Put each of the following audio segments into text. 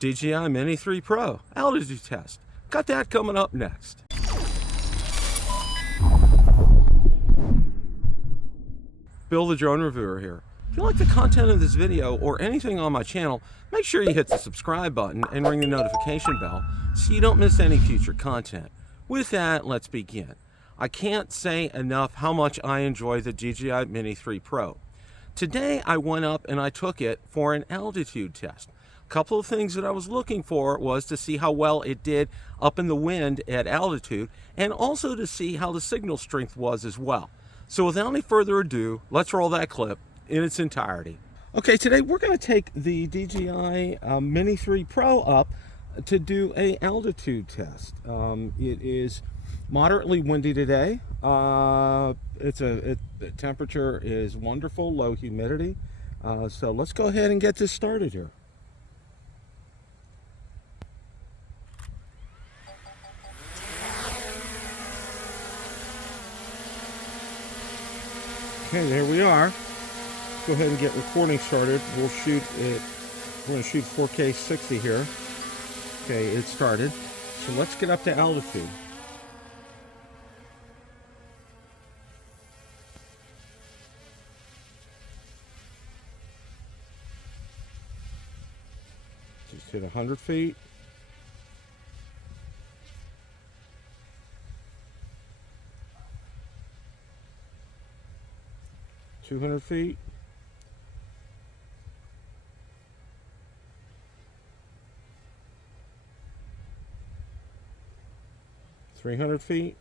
DJI Mini 3 Pro altitude test. Got that coming up next. Bill the Drone Reviewer here. If you like the content of this video or anything on my channel, make sure you hit the subscribe button and ring the notification bell so you don't miss any future content. With that, let's begin. I can't say enough how much I enjoy the DJI Mini 3 Pro. Today I went up and I took it for an altitude test. A couple of things that I was looking for was to see how well it did up in the wind at altitude, and also to see how the signal strength was as well. So without any further ado, let's roll that clip in its entirety. Okay, today we're going to take the DJI Mini 3 Pro up to do a altitude test. It is moderately windy today. The temperature is wonderful, low humidity. So let's go ahead and get this started here. Okay, there we are. Let's go ahead and get recording started. We're going to shoot 4K 60 here. Okay, it started. So let's get up to altitude. Just hit 100 feet. 200 feet. 300 feet.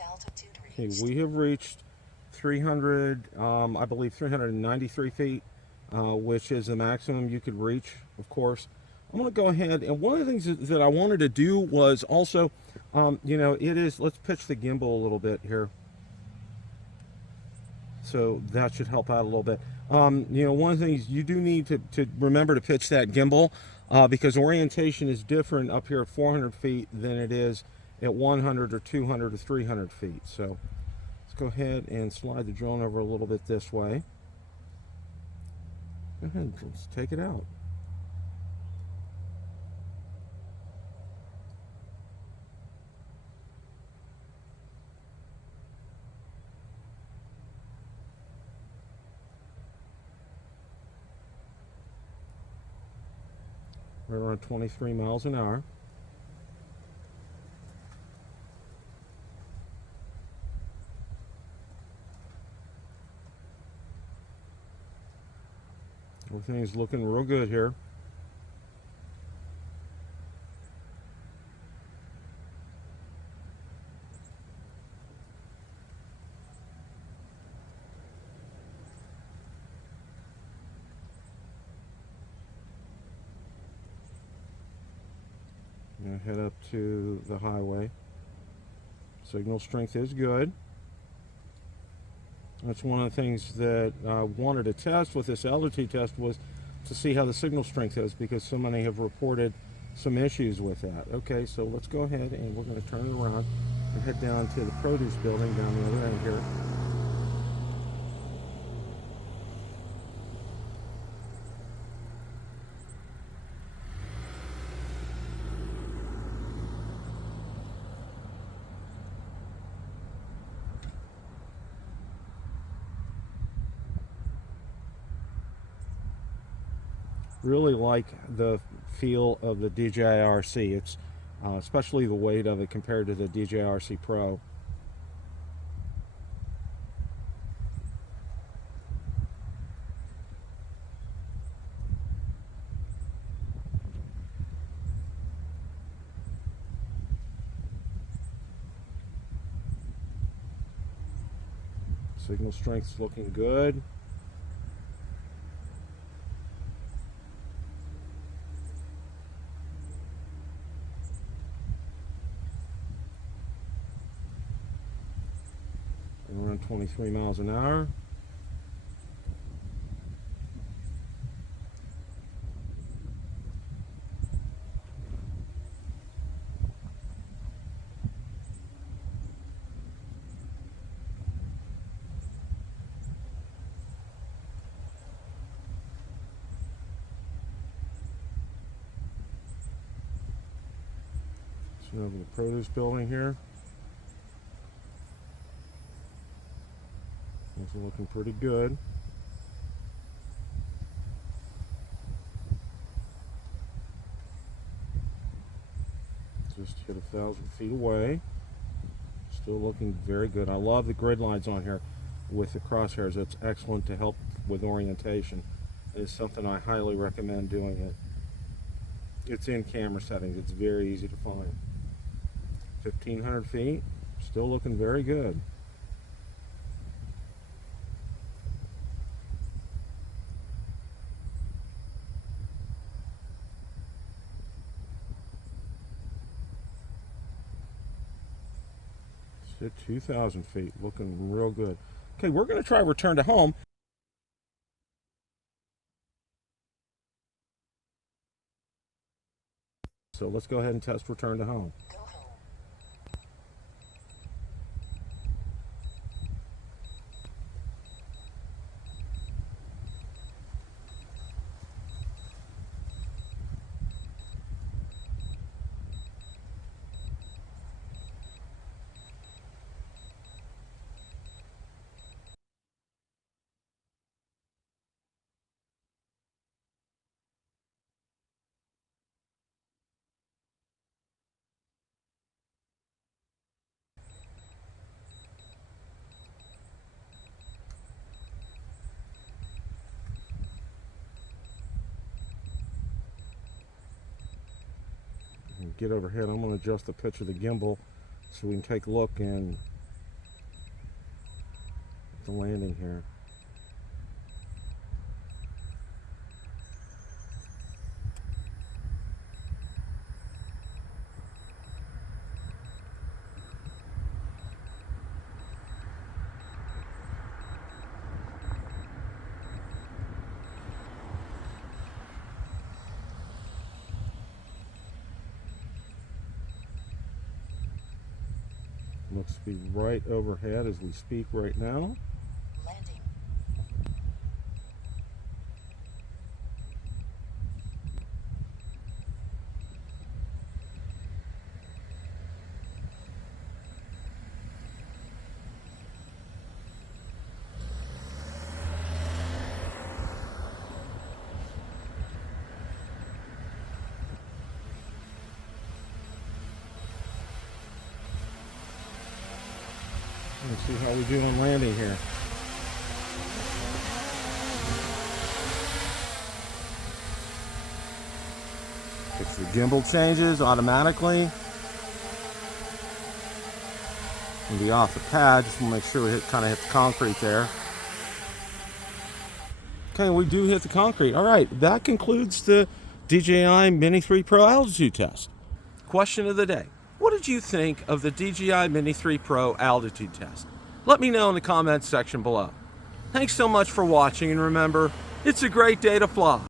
'Altitude reached. Okay, we have reached 300, I believe 393 feet, which is the maximum you could reach, of course. I'm going to go ahead, and one of the things that I wanted to do was also, let's pitch the gimbal a little bit here. So that should help out a little bit. One of the things you do need to remember to pitch that gimbal, because orientation is different up here at 400 feet than it is at 100 or 200 or 300 feet. So let's go ahead and slide the drone over a little bit this way. Go ahead, let's take it out. Right around 23 miles an hour. Everything's looking real good here. Now head up to the highway. Signal strength is good. That's one of the things that I wanted to test with this altitude test, was to see how the signal strength is, because so many have reported some issues with that. Okay, so let's go ahead and we're going to turn it around and head down to the produce building down the other end here. Really like the feel of the DJI RC. It's especially the weight of it compared to the DJI RC Pro. Signal strength's looking good. Around 23 miles an hour. Over the produce building here. Things are looking pretty good. Just hit 1,000 feet away. Still looking very good. I love the grid lines on here with the crosshairs. It's excellent to help with orientation. It's something I highly recommend doing it. It's in camera settings. It's very easy to find. 1,500 feet. Still looking very good. At 2,000 feet, looking real good. Okay, we're going to try return to home. So let's go ahead and test return to home. Get overhead. I'm going to adjust the pitch of the gimbal so we can take a look and at the landing here. Looks to be right overhead as we speak right now. Landing. Let's see how we do on landing here. If the gimbal changes automatically, we'll be off the pad. Just want to make sure we kind of hit the concrete there. Okay, we do hit the concrete. All right, that concludes the DJI Mini 3 Pro altitude test. Question of the day. What did you think of the DJI Mini 3 Pro altitude test? Let me know in the comments section below. Thanks so much for watching, and remember, it's a great day to fly.